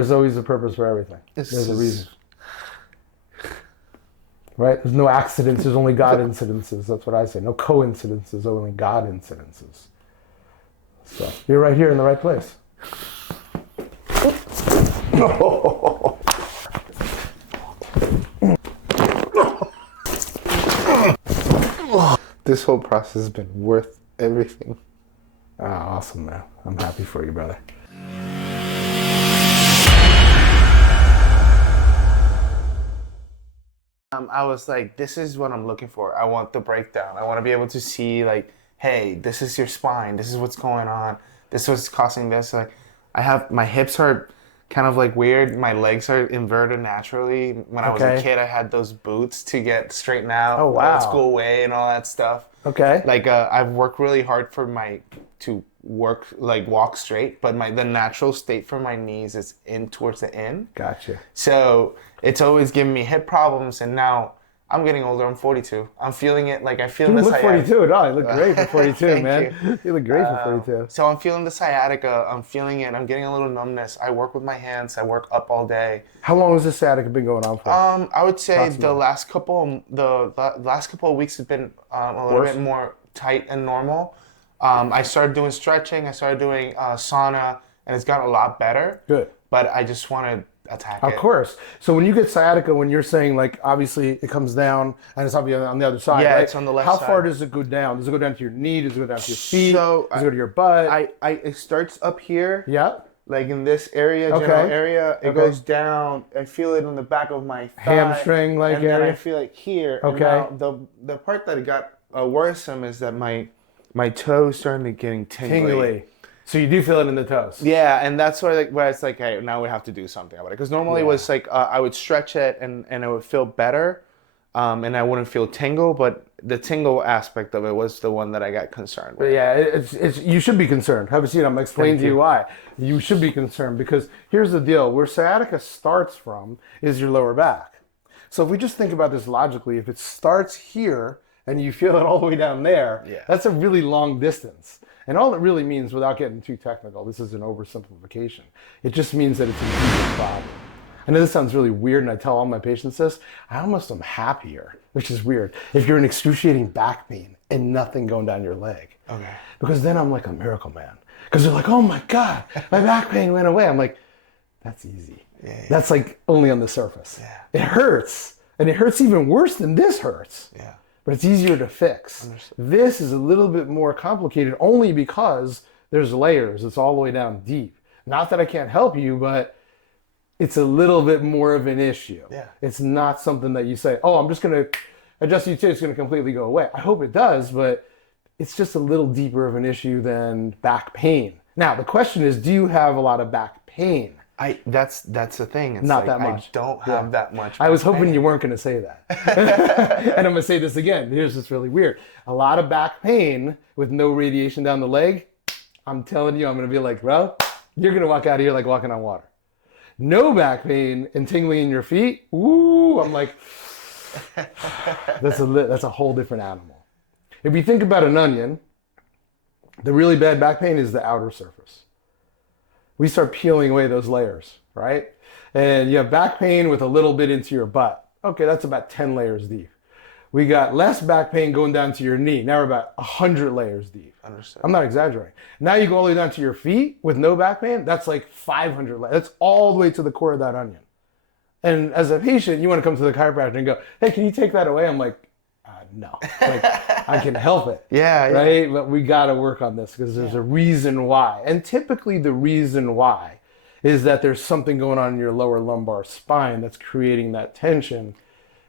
There's always a purpose for everything. There's a reason. Right? There's no accidents. There's only God incidences. That's what I say. No coincidences, only God incidences. So you're right here in the right place. This whole process has been worth everything. Ah, awesome, man. I'm happy for you, brother. I was like, this is what I'm looking for. I want the breakdown. I want to be able to see, like, hey, this is your spine. This is what's going on. This is what's causing this. Like, my hips are kind of like weird. My legs are inverted naturally. When I was a kid, I had those boots to get straightened out. Oh, wow. Old school way and all that stuff. Okay. Like, I've worked really hard for walk straight, but the natural state for my knees is towards the end. Gotcha. So it's always given me hip problems, and now I'm getting older. I'm 42. I'm feeling it. Like, I feel You the look sciatica. 42. No, you look great for 42, Thank man. You look great for 42. So I'm feeling the sciatica. I'm feeling it. I'm getting a little numbness. I work with my hands. I work up all day. How long has this sciatica been going on for? I would say the last couple of weeks have been a little bit more tight and normal. I started doing stretching. I started doing sauna, and it's gotten a lot better. Good. But I just want to attack it. Of course. So when you get sciatica, when you're saying, like, obviously it comes down and it's obviously on the other side, yeah, right? it's on the left How side. far does it go down? Does it go down to your knee? Does it go down to your feet? So does it go to your butt? It starts up here. Yeah. Like in this area, general area, it goes down. I feel it on the back of my thigh. Hamstring-like and then area? I feel it here. Okay. And now the part that got worrisome is that my toes starting to getting tingly. So you do feel it in the toes. Yeah, and that's where it's like, hey, now we have to do something about it. Because normally it was like I would stretch it and it would feel better, and I wouldn't feel tingle. But the tingle aspect of it was the one that I got concerned with. But yeah, it's you should be concerned. Have you seen? I'm explaining to you why. You should be concerned because here's the deal: where sciatica starts from is your lower back. So if we just think about this logically, if it starts here and you feel it all the way down there, that's a really long distance. And all it really means, without getting too technical, this is an oversimplification. It just means that it's a deeper problem. I know this sounds really weird, and I tell all my patients this. I almost am happier, which is weird, if you're in excruciating back pain and nothing going down your leg. Okay. Because then I'm like a miracle man. Because they're like, oh my God, my back pain went away. I'm like, that's easy. Yeah. That's like only on the surface. Yeah. It hurts, and it hurts even worse than this hurts. Yeah. But it's easier to fix. This is a little bit more complicated only because there's layers. It's all the way down deep. Not that I can't help you, but it's a little bit more of an issue. Yeah. It's not something that you say, oh, I'm just going to adjust you to, it's going to completely go away. I hope it does, but it's just a little deeper of an issue than back pain. Now, the question is, do you have a lot of back pain? That's the thing. It's not like, that much. I don't have that much. I was hoping you weren't going to say that. And I'm going to say this again. Here's what's really weird. A lot of back pain with no radiation down the leg. I'm telling you, I'm going to be like, bro, you're going to walk out of here like walking on water. No back pain and tingling in your feet. Ooh, I'm like, that's a whole different animal. If you think about an onion, the really bad back pain is the outer surface. We start peeling away those layers, right? And you have back pain with a little bit into your butt. Okay, that's about 10 layers deep. We got less back pain going down to your knee. Now we're about 100 layers deep. Understood. I'm not exaggerating. Now you go all the way down to your feet with no back pain. That's like 500 layers. That's all the way to the core of that onion. And as a patient, you want to come to the chiropractor and go, hey, can you take that away? I'm like, no, like, I can help it. Right? But we got to work on this because there's a reason why. And typically the reason why is that there's something going on in your lower lumbar spine that's creating that tension,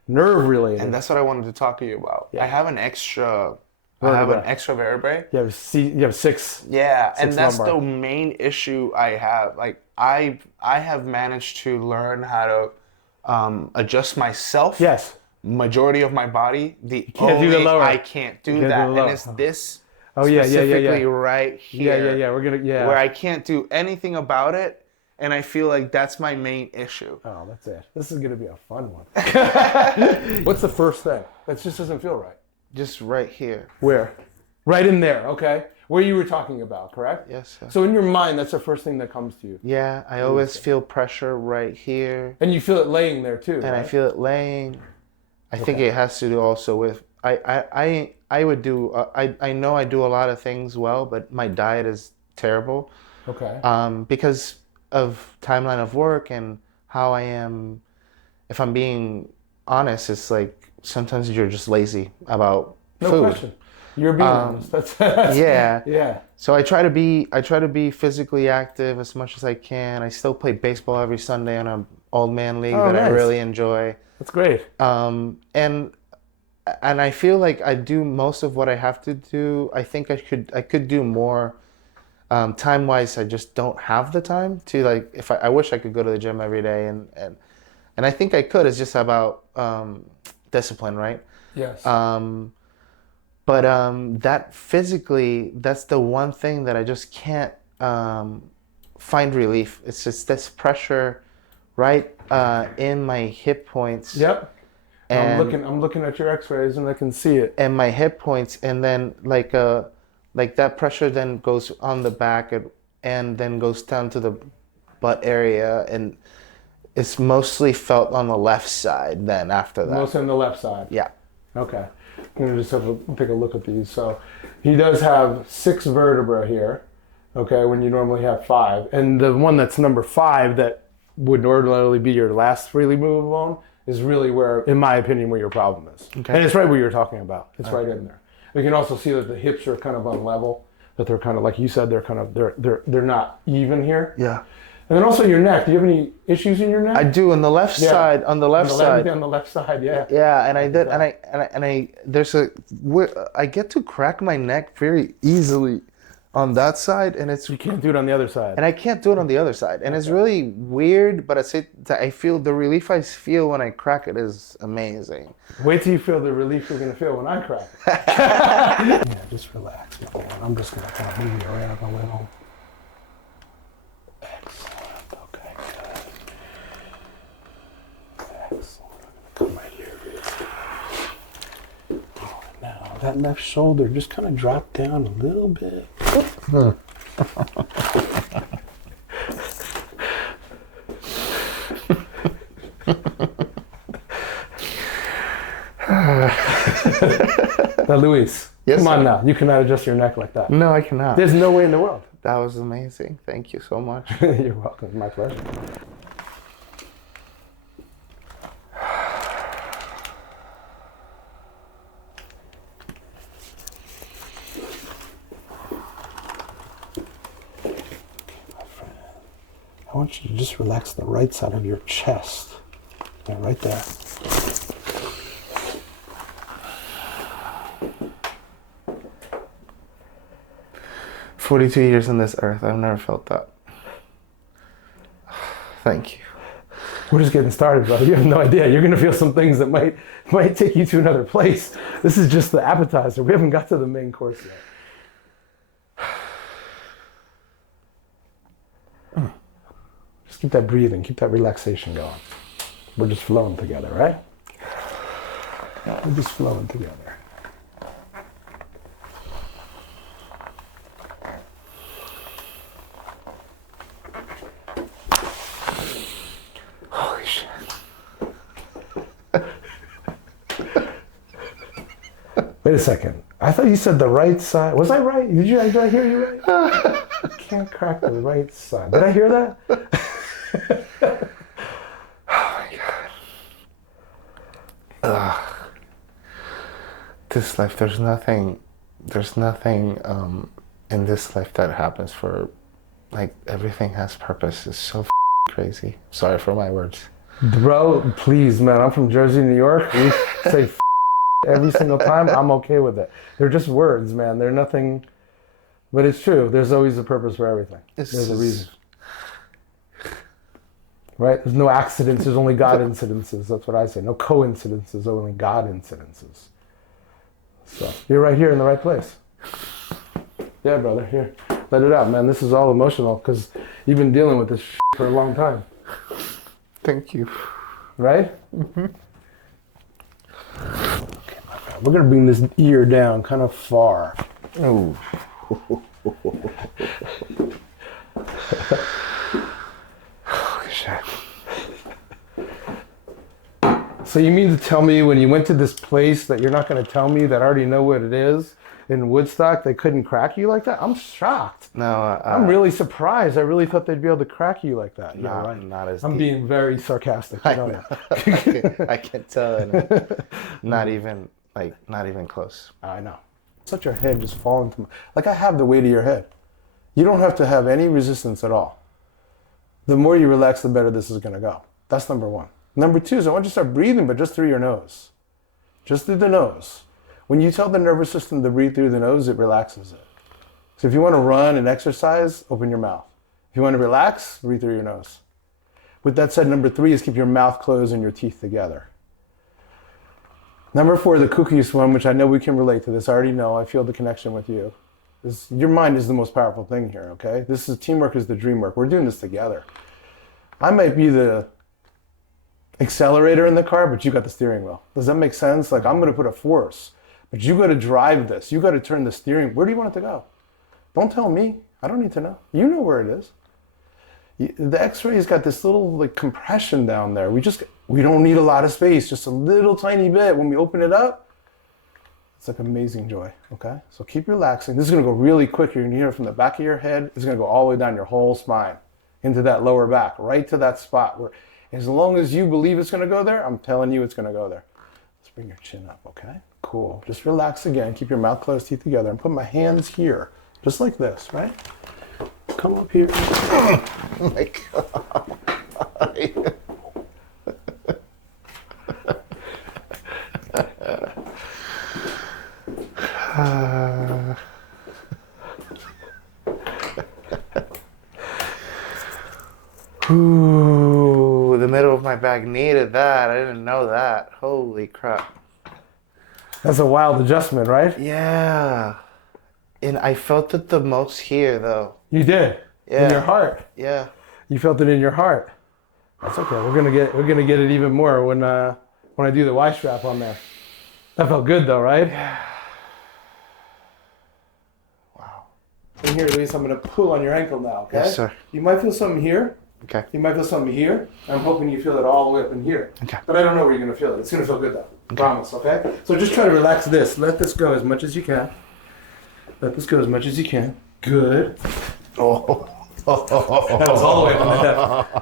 nerve related. And that's what I wanted to talk to you about. I have an extra vertebrae. You have six. Yeah, and that's lumbar. the main issue I have. Like I have managed to learn how to adjust myself. Yes. Majority of my body, I can't do that, and it's this specifically right here. Where I can't do anything about it, and I feel like that's my main issue. Oh, that's it. This is gonna be a fun one. What's the first thing? That just doesn't feel right. Just right here. Where? Right in there. Okay. where you were talking about, correct? Yes, sir. So in your mind, that's the first thing that comes to you. Yeah, I always feel pressure right here. And you feel it laying there too, And right? I feel it laying. I think it has to do also with I would do I know I do a lot of things well, but my diet is terrible. Okay. Because of timeline of work and how I am. If I'm being honest, it's like sometimes you're just lazy about food. No question. You're being honest. That's Yeah. Yeah. So I try to be physically active as much as I can. I still play baseball every Sunday on an old man league that I nice. really enjoy. That's great. And I feel like I do most of what I have to do. I think I could do more. Time wise, I just don't have the time to like. If I wish I could go to the gym every day, and I think I could. It's just about discipline, right? Yes. But that physically, that's the one thing that I just can't find relief. It's just this pressure right in my hip points. Yep. And I'm looking at your X-rays and I can see it. And my hip points, and then like that pressure then goes on the back and then goes down to the butt area, and it's mostly felt on the left side. Then after that, Mostly on the left side. yeah. Okay. I'm gonna just take a look at these. So he does have 6 vertebrae here. Okay, when you normally have 5, and the one that's number 5 that would ordinarily be your last freely movable bone is really where, in my opinion, where your problem is. Okay. And it's right where you're talking about. It's right in there. We can also see that the hips are kind of unlevel. That they're kind of, like you said, they're not even here. Yeah. And then also your neck. Do you have any issues in your neck? I do on the left side. On the left side. On the left side, yeah. Yeah, and I did, and I there's I get to crack my neck very easily on that side, and You can't do it on the other side. and I can't do it on the other side, and it's really weird. But I feel the relief I feel when I crack it is amazing. Wait till you feel the relief you're gonna feel when I crack it. Yeah, just relax, my man. I'm just gonna kind of move you around a little. Excellent. Okay, good. Excellent. Come right here. Now that left shoulder just kind of drop down a little bit. Now, Luis, Yes, come on sir. now. You cannot adjust your neck like that. No, I cannot. There's no way in the world. That was amazing. Thank you so much. You're welcome. My pleasure. I want you to just relax the right side of your chest. Yeah, right there. 42 years on this earth, I've never felt that. Thank you. We're just getting started, brother. You have no idea. You're going to feel some things that might take you to another place. This is just the appetizer. We haven't got to the main course yet. Just keep that breathing. Keep that relaxation going. We're just flowing together, right? We're just flowing together. Holy shit. Wait a second. I thought you said the right side. Was I right? Did I hear you right? I can't crack the right side. Did I hear that? Oh my God. This life, there's nothing in this life that happens for, like, everything has purpose. It's so crazy. Sorry for my words. Bro, please, man. I'm from Jersey, New York. We say every single time. I'm okay with it. They're just words, man. They're nothing, but it's true. There's always a purpose for everything. There's a reason. Right? There's no accidents. There's only God incidences. That's what I say. No coincidences, only God incidences. So you're right here in the right place. Yeah, brother. Here. Let it out, man. This is all emotional because you've been dealing with this for a long time. Thank you. Right? Mm-hmm. Okay, my friend. We're going to bring this ear down kind of far. Oh. Shit. So you mean to tell me when you went to this place that you're not going to tell me that I already know what it is in Woodstock, they couldn't crack you like that? I'm shocked. No, I'm really surprised. I really thought they'd be able to crack you like that. not, Right. not as I'm deep. being very sarcastic. You know that. I can't tell. And not even close. I know. It's let your head just fall into my... Like I have the weight of your head. You don't have to have any resistance at all. The more you relax, the better this is going to go. That's number one. Number two is I want you to start breathing, but just through your nose. Just through the nose. When you tell the nervous system to breathe through the nose, it relaxes it. So if you want to run and exercise, open your mouth. If you want to relax, breathe through your nose. With that said, number three is keep your mouth closed and your teeth together. Number four, the cookiest one, which I know we can relate to this. I already know. I feel the connection with you. Your mind is the most powerful thing here, okay? Teamwork is the dream work. We're doing this together. I might be the accelerator in the car, but you got the steering wheel. Does that make sense? Like I'm going to put a force, but you got to drive this. You got to turn the steering. Where do you want it to go? Don't tell me. I don't need to know. You know where it is. The X-ray's got this little like compression down there. We don't need a lot of space, just a little tiny bit. When we open it up, it's like amazing joy, okay? So keep relaxing. This is gonna go really quick. You're gonna hear it from the back of your head. It's gonna go all the way down your whole spine, into that lower back, right to that spot where, as long as you believe it's gonna go there, I'm telling you it's gonna go there. Let's bring your chin up, okay? Cool, just relax again. Keep your mouth closed, teeth together, and put my hands here, just like this, right? Come up here. Oh my God. Ooh, the middle of my back needed that. I didn't know that. Holy crap. That's a wild adjustment, right? Yeah. And I felt it the most here, though. You did. Yeah. In your heart. Yeah. You felt it in your heart. That's okay. We're gonna get it even more when I do the Y strap on there. That felt good though, right? Yeah. Wow. From here, Luis, I'm gonna pull on your ankle now. Okay. Yes, sir. You might feel something here. Okay. You might feel something here. I'm hoping you feel it all the way up in here. Okay. But I don't know where you're gonna feel it. It's gonna feel good though. Okay. Promise. Okay. So just try to relax this. Let this go as much as you can. Let this go as much as you can. Good. Oh. That was all the way up in the hip.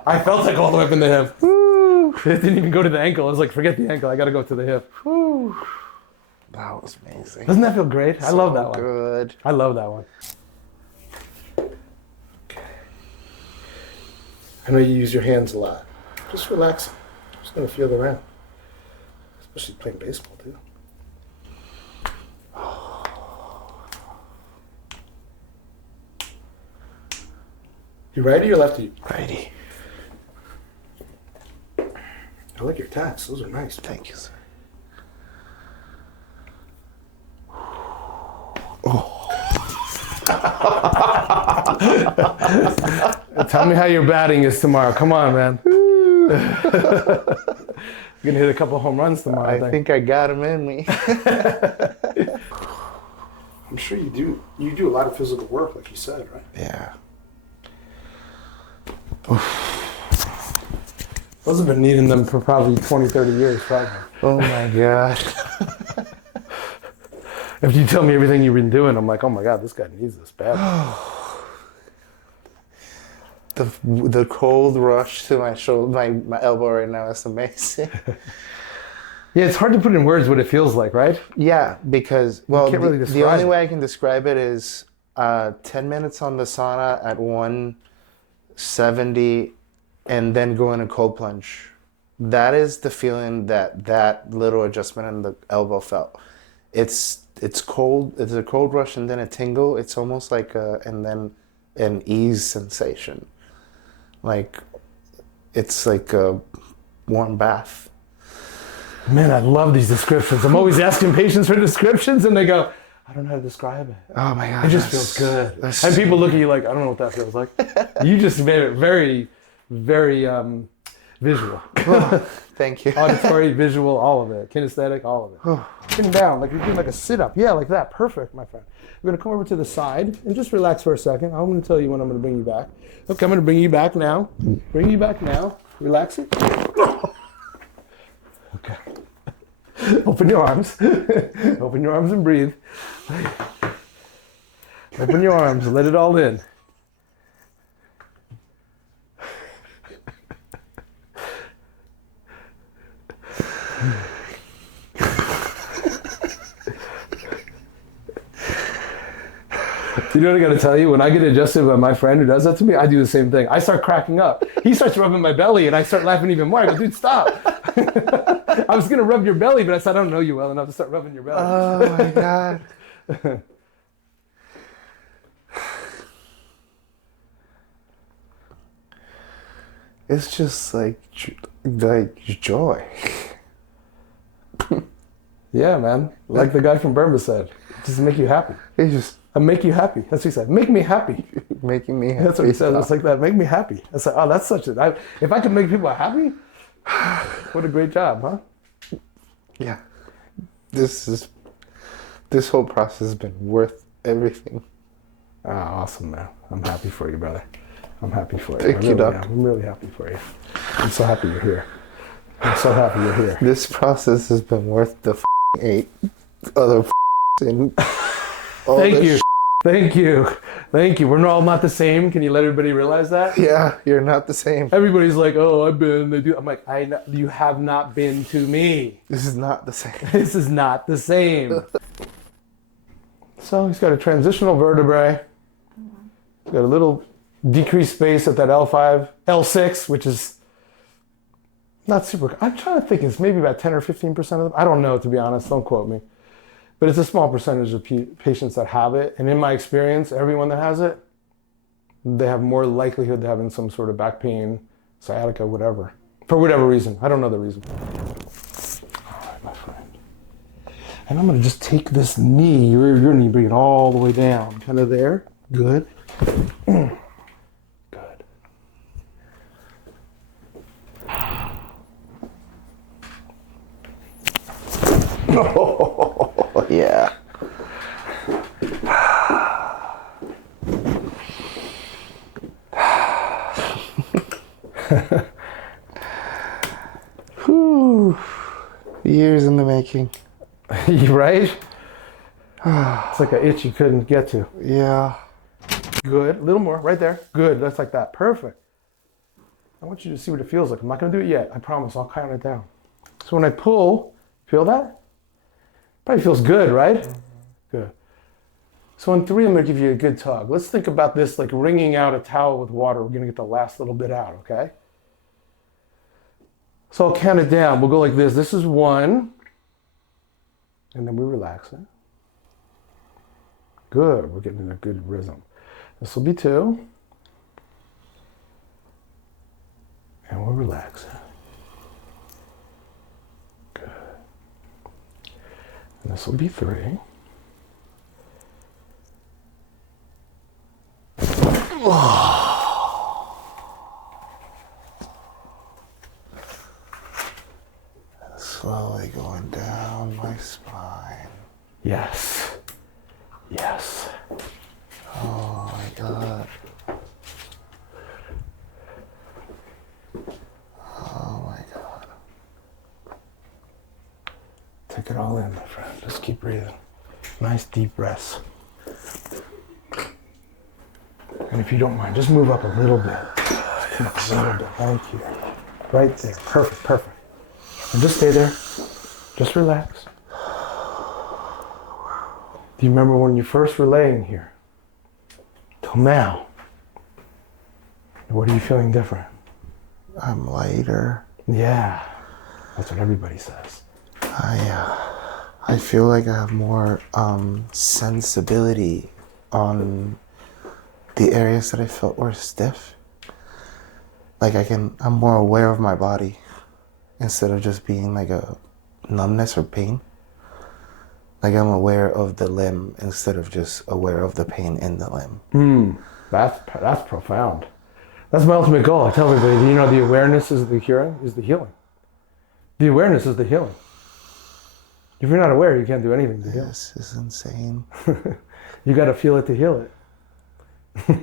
I felt like all the way up in the hip. Woo. It didn't even go to the ankle. I was like, forget the ankle. I got to go to the hip. Woo. That was amazing. Doesn't that feel great? I love that one. Good. I love that one. Okay. I know you use your hands a lot. Just relax. Just going to feel around. Especially playing baseball, too. You righty or lefty? Righty. I like your tats. Those are nice. Thank you, sir. Tell me how your batting is tomorrow. Come on, man. You're going to hit a couple home runs tomorrow. I think I got him in me. I'm sure you do. You do a lot of physical work, like you said, right? Yeah. Those have been needing them for probably 20, 30 years, probably. Oh my God. If you tell me everything you've been doing, I'm like, oh my God, this guy needs this bad. The cold rush to my shoulder, my elbow right now is amazing. Yeah, it's hard to put in words what it feels like, right? Yeah, because, well, can't really the describe only it. way I can describe it is 10 minutes on the sauna at 170 and then go in a cold plunge. That is the feeling that little adjustment in the elbow felt. It's cold. It's a cold rush and then a tingle. It's almost like and then an ease sensation. Like, it's like a warm bath. Man, I love these descriptions. I'm always asking patients for descriptions, and they go, I don't know how to describe it. Oh my God. It just feels good. And people look at you like, I don't know what that feels like. You just made it very, very Visual. Thank you. Auditory, visual, all of it. Kinesthetic, all of it. Sitting down, like you're doing like a sit-up. Yeah, like that. Perfect, my friend. We're gonna come over to the side and just relax for a second. I'm gonna tell you when I'm gonna bring you back. Okay, I'm gonna bring you back now. Bring you back now. Relax it. Okay. Open your arms. Open your arms and breathe. Open your arms, let it all in. You know what I gotta tell you? When I get adjusted by my friend who does that to me, I do the same thing. I start cracking up. He starts rubbing my belly and I start laughing even more. I go, dude, stop. I was gonna rub your belly, but I said, I don't know you well enough to start rubbing your belly. Oh my God. It's just like joy. Yeah, man. Like the guy from Burma said, just make you happy. It's just I make you happy. That's what he said. Make me happy. making me happy. That's what he said. It's like that. Make me happy. I said, oh, that's such a. If I could make people happy, what a great job, huh? Yeah. This whole process has been worth everything. Oh, awesome, man. I'm happy for you, brother. I'm happy for you. Thank you, Doc. I'm really happy for you. I'm so happy you're here. I'm so happy you're here. This process has been worth the 8 other and all Thank you. this. Thank you. Thank you. We're all not the same. Can you let everybody realize that? Yeah, you're not the same. Everybody's like, oh, I've been. They do. I'm like, I know. You have not been to me. This is not the same. This is not the same. So he's got a transitional vertebrae. He's got a little decreased space at that L5, L6, which is not super. I'm trying to think. It's maybe about 10 or 15% of them. I don't know, to be honest. Don't quote me. But it's a small percentage of patients that have it. And in my experience, everyone that has it, they have more likelihood of having some sort of back pain, sciatica, whatever. For whatever reason. I don't know the reason. All right, my friend. And I'm going to just take this knee, your knee, bring it all the way down. Kind of there. Good. Good. Oh, yeah. Whew. Years in the making. Right? It's like an itch you couldn't get to. Yeah. Good. A little more. Right there. Good. That's like that. Perfect. I want you to see what it feels like. I'm not going to do it yet. I promise. I'll count it down. So when I pull, feel that? Probably feels good, right? Mm-hmm. Good. So on 3, I'm going to give you a good tug. Let's think about this like wringing out a towel with water. We're going to get the last little bit out, okay? So I'll count it down. We'll go like this. This is 1. And then we relax it. Good. We're getting in a good rhythm. This will be 2. And we'll relax it. Good. And this will be 3. Slowly going down my spine. Yes. Yes. Oh my God. Oh my God. Take it all in, my friend. Just keep breathing. Nice deep breaths. And if you don't mind, just move up a little bit. Come up a little bit. Thank you. Right there. Perfect, perfect. And just stay there. Just relax. Do you remember when you first were laying here? Till now. What are you feeling different? I'm lighter. Yeah. That's what everybody says. I feel like I have more sensibility on the areas that I felt were stiff. Like I'm more aware of my body instead of just being like a numbness or pain. Like I'm aware of the limb instead of just aware of the pain in the limb. That's profound. That's my ultimate goal. I tell everybody, you know, the awareness is the curing, is the healing. The awareness is the healing. If you're not aware, you can't do anything to heal. This is insane. You got to feel it to heal it.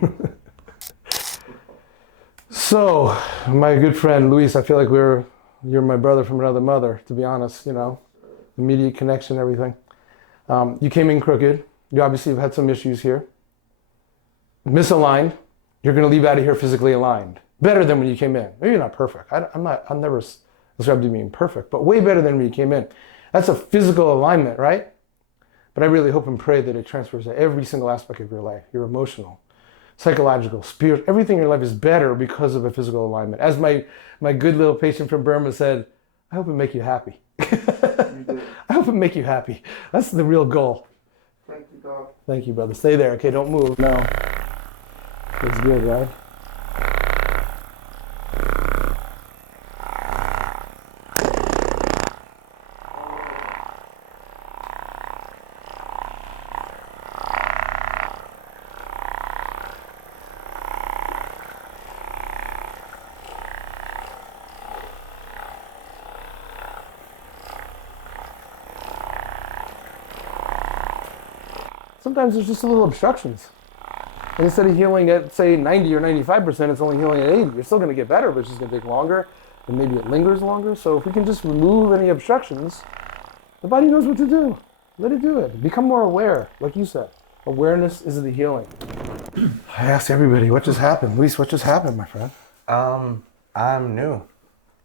So, my good friend Luis, I feel like you're my brother from another mother, to be honest, you know, immediate connection, everything. You came in crooked. You obviously have had some issues here. Misaligned. You're going to leave out of here physically aligned. Better than when you came in. Maybe not perfect. I'll never describe you being perfect, but way better than when you came in. That's a physical alignment, right? But I really hope and pray that it transfers to every single aspect of your life. Your emotional, psychological, spiritual, everything in your life is better because of a physical alignment. As my good little patient from Burma said, I hope it make you happy. I hope it make you happy. That's the real goal. Thank you, Doc. Thank you, brother. Stay there, okay? Don't move. No. It's good, right? Sometimes there's just a little obstructions. And instead of healing at, say, 90 or 95%, it's only healing at 80. You're still going to get better, but it's just going to take longer, and maybe it lingers longer. So if we can just remove any obstructions, the body knows what to do. Let it do it. Become more aware, like you said. Awareness is the healing. I asked everybody, what just happened? Luis, what just happened, my friend? I'm new.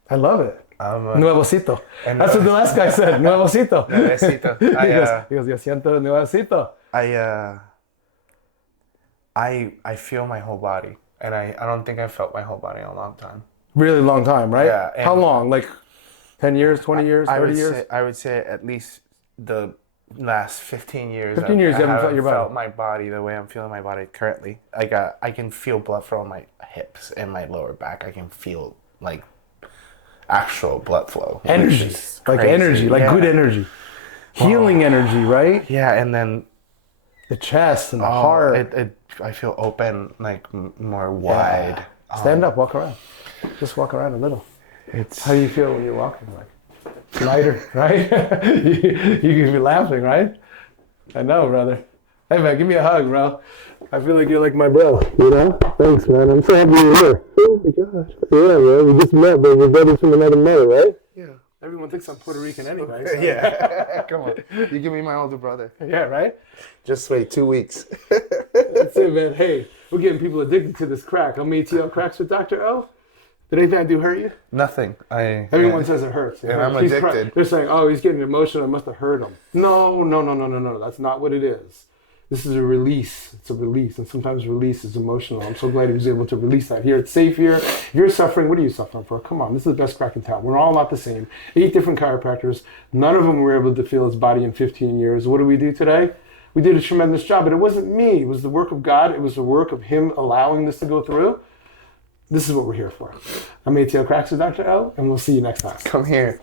I love it. Nuevocito. That's what the last guy said. Nuevocito. Nuevocito. He goes, yo siento nuevocito. I feel my whole body, and I don't think I felt my whole body in a long time. Really long time, right? Yeah. How long? Like 10 years, 20 years, 30 years? I would say at least the last 15 years. 15 years you haven't felt your body. Felt my body the way I'm feeling my body currently. I can feel blood flow in my hips and my lower back. I can feel like actual blood flow. Energy. Like energy, like good energy. Healing energy, right? Yeah, and then the chest and the heart. I feel open, like more wide. Stand up, walk around. Just walk around a little. How do you feel when you're walking? Like lighter, right? you can be laughing, right? I know, brother. Hey man, give me a hug, bro. I feel like you're like my bro. You know? Thanks, man. I'm so happy you're here. Oh my gosh. Yeah, man. We just met, but we're brothers from another mother, right? Yeah. Everyone thinks I'm Puerto Rican anyway. So. Yeah. Come on. You give me my older brother. Yeah, right? Just wait 2 weeks. That's it, man. Hey, we're getting people addicted to this crack. I'm ATL Cracks with Dr.O. Did anything I do hurt you? Nothing. Everyone says it hurts. And I'm addicted. They're saying, oh, he's getting emotional. It must have hurt him. No. That's not what it is. This is a release. It's a release. And sometimes release is emotional. I'm so glad he was able to release that. Here, it's safe here. If you're suffering, what are you suffering for? Come on, this is the best crack in town. We're all not the same. 8 different chiropractors. None of them were able to feel his body in 15 years. What do we do today? We did a tremendous job, but it wasn't me. It was the work of God. It was the work of him allowing this to go through. This is what we're here for. I'm ATL Cracks with Dr.O, and we'll see you next time. Come here.